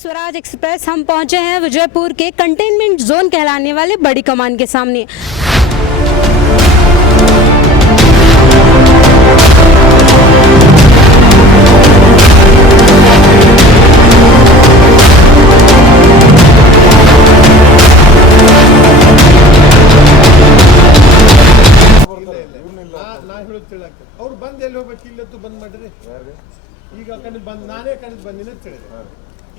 Swaraj express हम पहुंचे हैं विजयपुर के कंटेनमेंट जोन कहलाने वाले बड़ी कमान के सामने। ಅವ್ರು ಬಂದು ಎಲ್ಲಿ ಹೋಗ್ಬೇಕು ಇಲ್ಲತ್ತು ಬಂದ್ ಮಾಡ್ರಿ ಈಗ ಬಂದ್ ನಾನೇ ಕಣಿದ್ ಬಂದಿನ ಅಂತ ಹೇಳಿದೆ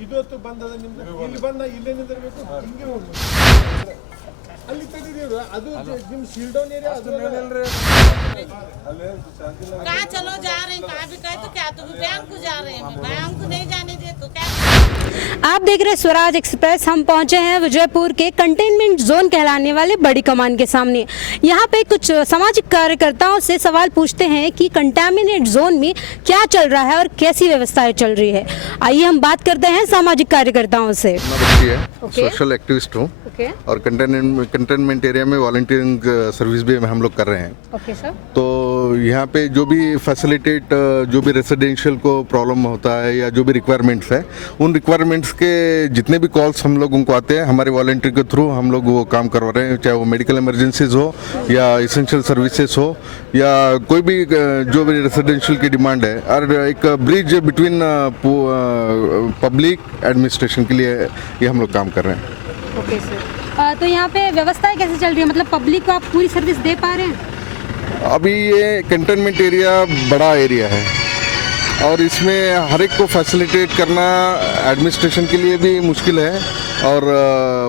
ಇದೊತ್ತು ಬಂದದ ನಿಮ್ದು ಇಲ್ಲಿ ಬಂದ ಇಲ್ಲೇ ನಿಂದಿರ್ಬೇಕು ಹಿಂಗೆ ಹೋಗ್ಬೇಕು ಅಲ್ಲಿ ತೆಗೆದಿರು ಅದು ನಿಮ್ ಸೀಲ್ ಡೌನ್ ಏರಿಯಾ ಅದು कहाँ चलो जा रहे हैं कहाँ भी कहे तो क्या तो बैंक को जा रहे हैं बैंक को नहीं जाने दे तो क्या। आप देख रहे स्वराज एक्सप्रेस हम पहुंचे हैं विजयपुर के कंटेनमेंट जोन कहलाने वाले बड़ी कमान के सामने। यहाँ पे कुछ सामाजिक कार्यकर्ताओं से सवाल पूछते हैं कि कंटेनमेंट जोन में क्या चल रहा है और कैसी व्यवस्थाएं चल रही है। आइए हम बात करते हैं सामाजिक कार्यकर्ताओं से। सोशल एक्टिविस्ट हूँ और कंटेनमेंट एरिया में वॉलंटियरिंग सर्विस भी हम लोग कर रहे हैं। Okay sir. तो यहाँ पे जो भी फैसिलिटेट जो भी रेसिडेंशियल को प्रॉब्लम होता है या जो भी रिक्वायरमेंट्स है उन रिक्वायरमेंट्स के जितने भी कॉल्स हम लोगों को आते हैं हमारे वॉलंटियर के थ्रू हम लोग वो काम करवा रहे हैं, चाहे वो मेडिकल इमरजेंसीज हो या इसेंशियल सर्विसेज हो या कोई भी जो भी रेसिडेंशियल की डिमांड है और एक ब्रिज बिटवीन पब्लिक एडमिनिस्ट्रेशन के लिए ये हम लोग काम कर रहे हैं। Okay sir. तो यहाँ पे व्यवस्थाएं कैसे चल रही है, मतलब पब्लिक को आप पूरी सर्विस दे पा रहे हैं? अभी ये कंटेनमेंट एरिया बड़ा एरिया है और इसमें हर एक को फैसिलिटेट करना एडमिनिस्ट्रेशन के लिए भी मुश्किल है और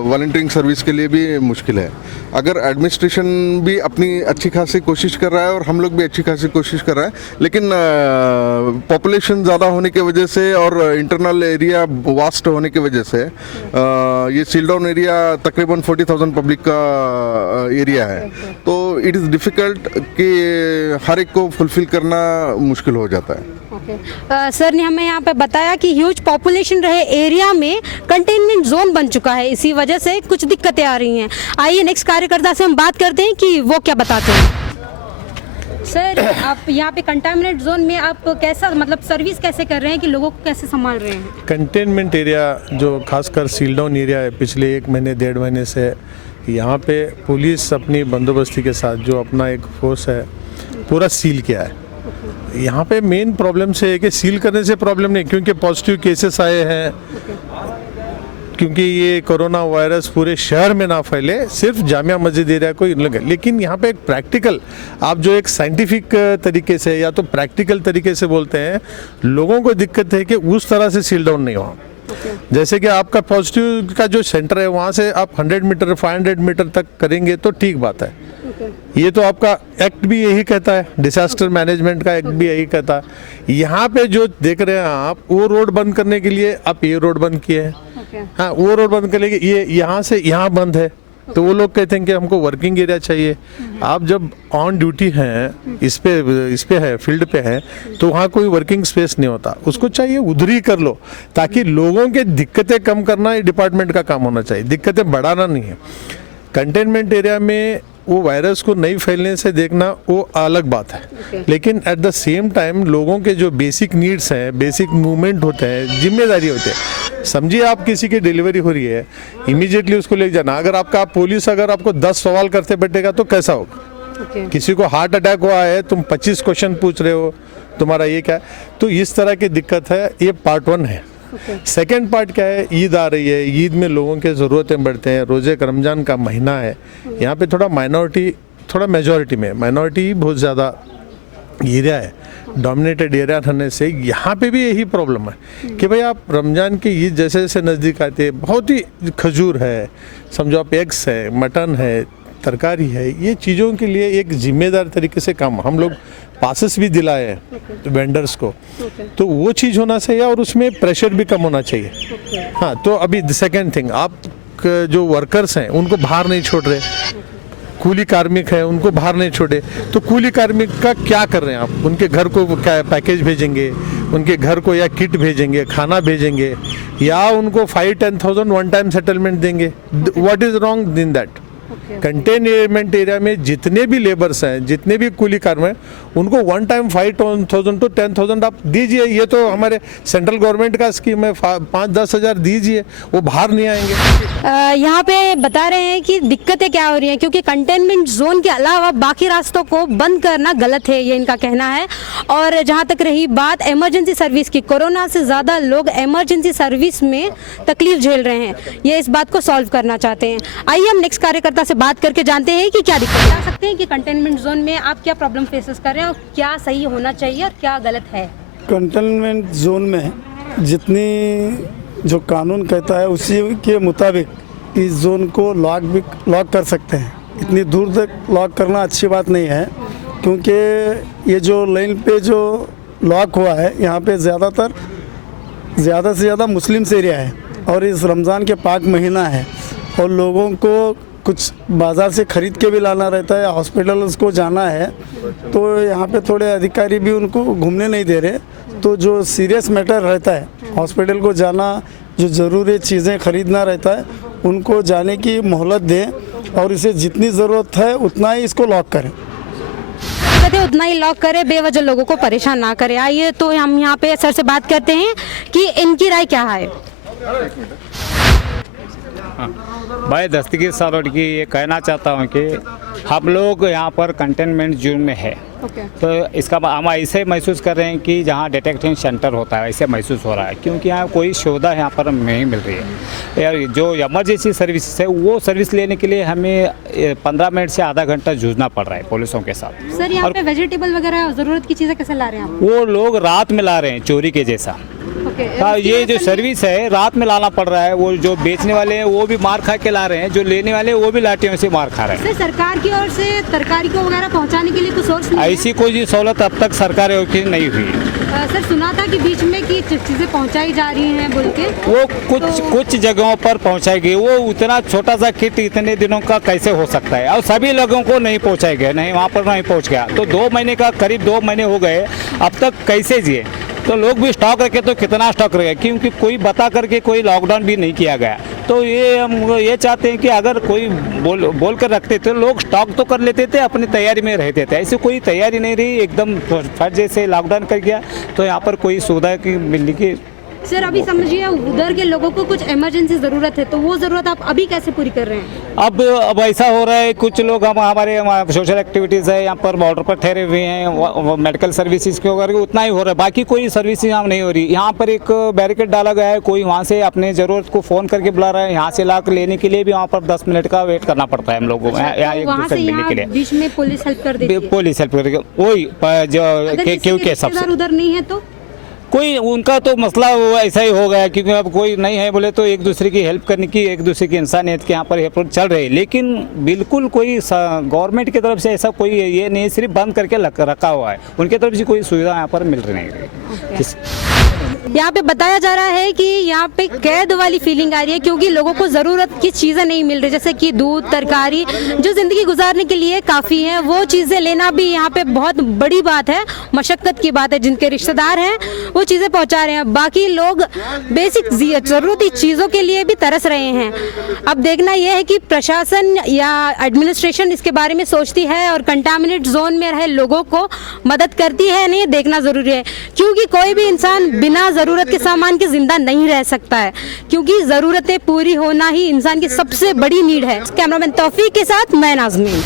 वॉलंटियरिंग सर्विस के लिए भी मुश्किल है। अगर एडमिनिस्ट्रेशन भी अपनी अच्छी खासी कोशिश कर रहा है और हम लोग भी अच्छी खासी कोशिश कर रहा है, लेकिन पॉपुलेशन ज़्यादा होने की वजह से और इंटरनल एरिया वास्ट होने की वजह से ये सील डाउन एरिया तकरीबन 40,000 पब्लिक का एरिया है, तो इट इज़ डिफ़िकल्ट कि हर एक को फुलफ़िल करना मुश्किल हो जाता है। सर ने हमें यहाँ पे बताया कि ह्यूज पॉपुलेशन रहे एरिया में कंटेनमेंट जोन बन चुका है, इसी वजह से कुछ दिक्कतें आ रही हैं। आइए नेक्स्ट कार्यकर्ता से हम बात करते हैं कि वो क्या बताते हैं। सर आप यहाँ पे कंटेनमेंट जोन में आप कैसा मतलब सर्विस कैसे कर रहे हैं कि लोगों को कैसे संभाल रहे हैं? कंटेनमेंट एरिया जो खासकर सील डाउन एरिया है, पिछले 1 महीने 1.5 महीने से यहाँ पे पुलिस अपनी बंदोबस्ती के साथ जो अपना एक फोर्स है पूरा सील किया है। यहाँ पे मेन प्रॉब्लम से है कि सील करने से प्रॉब्लम नहीं, क्योंकि पॉजिटिव केसेस आए हैं, क्योंकि ये कोरोना वायरस पूरे शहर में ना फैले, सिर्फ जामिया मस्जिद एरिया को लगे। लेकिन यहाँ पे एक प्रैक्टिकल आप जो एक साइंटिफिक तरीके से या तो प्रैक्टिकल तरीके से बोलते हैं, लोगों को दिक्कत है कि उस तरह से सील डाउन नहीं हुआ। जैसे कि आपका पॉजिटिव का जो सेंटर है वहाँ से आप 100 मीटर 500 मीटर तक करेंगे तो ठीक बात है। ये तो आपका एक्ट भी यही कहता है, डिजास्टर मैनेजमेंट का एक्ट भी यही कहता है। यहाँ पे जो देख रहे हैं आप, वो रोड बंद करने के लिए आप ये रोड बंद किए हैं। हाँ, वो रोड बंद करने के ये यहाँ से यहाँ बंद है, तो वो लोग कहते हैं कि हमको वर्किंग एरिया चाहिए। आप जब ऑन ड्यूटी हैं, इस पे है, फील्ड पे है, तो वहाँ कोई वर्किंग स्पेस नहीं होता, उसको चाहिए उधर ही कर लो, ताकि लोगों के दिक्कतें कम करना ये डिपार्टमेंट का काम होना चाहिए, दिक्कतें बढ़ाना नहीं है। कंटेनमेंट एरिया में वो वायरस को नहीं फैलने से देखना वो अलग बात है, लेकिन एट द सेम टाइम लोगों के जो बेसिक नीड्स हैं, बेसिक मूवमेंट होते हैं, जिम्मेदारी होते हैं। समझिए आप किसी की डिलीवरी हो रही है, इमीडिएटली उसको ले जाना। अगर आपका पुलिस अगर आपको 10 सवाल करते बैठेगा तो कैसा होगा? किसी को हार्ट अटैक हुआ है, तुम 25 क्वेश्चन पूछ रहे हो, तुम्हारा ये क्या है? तो इस तरह की दिक्कत है। ये पार्ट 1 है। सेकेंड पार्ट क्या है? ईद आ रही है, ईद में लोगों के ज़रूरतें बढ़ते हैं, रोज़े का रमज़ान का महीना है। यहाँ पे थोड़ा माइनॉरिटी थोड़ा मेजॉरिटी में माइनॉरिटी बहुत ज़्यादा एरिया है, डोमिनेटेड एरिया रहने से यहाँ पे भी यही प्रॉब्लम है कि भाई आप रमज़ान की ईद जैसे जैसे नज़दीक आते हैं, बहुत ही खजूर है, समझो आप एग्स है, मटन है, तरकारी है, ये चीज़ों के लिए एक जिम्मेदार तरीके से काम हम लोग पासेस भी दिलाए हैं वेंडर्स को, तो वो चीज़ होना चाहिए और उसमें प्रेशर भी कम होना चाहिए। हाँ, तो अभी सेकेंड थिंग, आप जो वर्कर्स हैं उनको बाहर नहीं छोड़ रहे, कूली कार्मिक है उनको बाहर नहीं छोड़े, तो कूली कार्मिक का क्या कर रहे हैं आप? उनके घर को क्या पैकेज भेजेंगे, उनके घर को या किट भेजेंगे, खाना भेजेंगे, या उनको 5-10,000 वन टाइम सेटलमेंट देंगे? What is wrong in that? Containment area में जितने भी लेबर्स हैं, जितने भी कूली कार्म हैं, उनको वन टाइम 5,000 to 10,000 आप दीजिए। ये तो हमारे सेंट्रल गवर्नमेंट का स्कीम है, 5-10 हज़ार दीजिए, वो बाहर नहीं आएंगे। यहाँ पे बता रहे हैं कि दिक्कतें क्या हो रही हैं, क्योंकि कंटेनमेंट जोन के अलावा बाकी रास्तों को बंद करना गलत है, ये इनका कहना है। और जहाँ तक रही बात इमरजेंसी सर्विस की, कोरोना से ज़्यादा लोग इमरजेंसी सर्विस में तकलीफ झेल रहे हैं, ये इस बात को सॉल्व करना चाहते हैं। आइए हम नेक्स्ट कार्यकर्ता से बात करके जानते हैं कि क्या दिक्कत बता सकते हैं कि कंटेनमेंट जोन में आप क्या प्रॉब्लम फेसेस कर रहे हैं और क्या सही होना चाहिए और क्या गलत है। कंटेनमेंट जोन में जितनी जो कानून कहता है उसी के मुताबिक इस जोन को लॉक कर सकते हैं। इतनी दूर तक लॉक करना अच्छी बात नहीं है, क्योंकि ये जो लाइन पे जो लॉक हुआ है यहाँ पे ज़्यादा से ज़्यादा मुस्लिम्स एरिया है और इस रमज़ान के पाक महीना है और लोगों को कुछ बाज़ार से ख़रीद के भी लाना रहता है, हॉस्पिटल्स को जाना है, तो यहाँ पे थोड़े अधिकारी भी उनको घूमने नहीं दे रहे। तो जो सीरियस मैटर रहता है, हॉस्पिटल को जाना, जो ज़रूरी चीज़ें ख़रीदना रहता है, उनको जाने की मोहलत दें और इसे जितनी ज़रूरत है उतना ही इसको लॉक करें। उतना ही लॉक करे, बेवजह लोगों को परेशान ना करे। आइए तो हम यहाँ पे सर से बात करते हैं कि इनकी राय क्या है। भाई दस्तगीर सारोड की ये कहना चाहता हूँ कि हम लोग यहाँ पर कंटेनमेंट जोन में है, तो इसका हम ऐसे महसूस कर रहे हैं कि जहाँ डिटेक्शन सेंटर होता है ऐसे महसूस हो रहा है, क्योंकि यहाँ कोई सुविधा यहाँ पर नहीं मिल रही है। यार जो इमरजेंसी सर्विस है वो सर्विस लेने के लिए हमें 15 मिनट से आधा घंटा जूझना पड़ रहा है पुलिसों के साथ। सर यहाँ पे वेजिटेबल वगैरह ज़रूरत की चीज़ें कैसे ला रहे हैं आप? वो लोग रात में ला रहे हैं चोरी के जैसा। हाँ, ये जो सर्विस है रात में लाना पड़ रहा है। वो जो बेचने वाले हैं वो भी मार खा के ला रहे हैं, जो लेने वाले हैं वो भी लाठियों से मार खा रहे हैं। सरकार की ओर से तरकारी को वगैरह पहुंचाने के लिए कुछ सोर्स नहीं है? ऐसी कोई सहूलत अब तक सरकार की नहीं हुई। सर सुना था कि बीच में की चीजें पहुंचाई जा रही हैं बोल के, वो कुछ जगहों पर पहुंचाई गई। वो उतना छोटा सा किट इतने दिनों का कैसे हो सकता है, और सभी लोगों को नहीं पहुंचाए गए, नहीं वहाँ पर नहीं पहुँच गया। तो 2 महीने का करीब 2 महीने हो गए, अब तक कैसे जिए? तो लोग भी स्टॉक रखे तो कितना स्टॉक रखे, क्योंकि कोई बता करके कोई लॉकडाउन भी नहीं किया गया। तो ये हम ये चाहते हैं कि अगर कोई बोल कर रखते थे, लोग स्टॉक तो कर लेते थे, अपनी तैयारी में रहते थे। ऐसे कोई तैयारी नहीं रही, एकदम फट जैसे लॉकडाउन कर गया, तो यहाँ पर कोई सुविधा की मिलने की। सर अभी समझिए उधर के लोगों को कुछ इमरजेंसी ज़रूरत है, तो वो ज़रूरत आप अभी कैसे पूरी कर रहे हैं? अब ऐसा हो रहा है, कुछ लोग हमारे सोशल एक्टिविटीज़ है यहाँ पर बॉर्डर पर ठहरे हुए हैं, मेडिकल सर्विसेज के वगैरह उतना ही हो रहा है, बाकी कोई सर्विस यहाँ नहीं हो रही। यहाँ पर एक बैरिकेड डाला गया है, कोई वहाँ से अपने ज़रूरत को फ़ोन करके बुला रहा है, यहाँ से ला लेने के लिए भी वहाँ पर 10 मिनट का वेट करना पड़ता है हम लोगों को यहाँ एक दूसरे मिलने के लिए। बीच में पुलिस हेल्प कर देती है? पुलिस हेल्प कर देगी, वही जो क्योंकि सबसे उधर नहीं है तो कोई उनका तो मसला ऐसा ही हो गया, क्योंकि अब कोई नहीं है बोले तो एक दूसरे की हेल्प करने की, एक दूसरे की इंसानियत के यहाँ पर हेल्प चल रही है। लेकिन बिल्कुल कोई गवर्नमेंट की तरफ से ऐसा कोई ये नहीं, सिर्फ बंद करके रखा हुआ है, उनकी तरफ से कोई सुविधा यहाँ पर मिल रही नहीं। यहाँ पे बताया जा रहा है कि यहाँ पे कैद वाली फीलिंग आ रही है, क्योंकि लोगों को ज़रूरत की चीज़ें नहीं मिल रही, जैसे कि दूध, तरकारी, जो ज़िंदगी गुजारने के लिए काफ़ी है, वो चीज़ें लेना भी यहाँ पे बहुत बड़ी बात है, मशक्क़त की बात है। जिनके रिश्तेदार हैं वो चीज़ें पहुँचा रहे हैं, बाकी लोग बेसिक ज़रूरती चीज़ों के लिए भी तरस रहे हैं। अब देखना यह है कि प्रशासन या एडमिनिस्ट्रेशन इसके बारे में सोचती है और कंटामिनेट जोन में रहे लोगों को मदद करती है, नहीं देखना ज़रूरी है, क्योंकि कोई भी इंसान बिना ज़रूरत के सामान के जिंदा नहीं रह सकता है, क्योंकि ज़रूरतें पूरी होना ही इंसान की सबसे बड़ी नीड है। कैमरामैन तौफीक के साथ मैं नाज़मीन।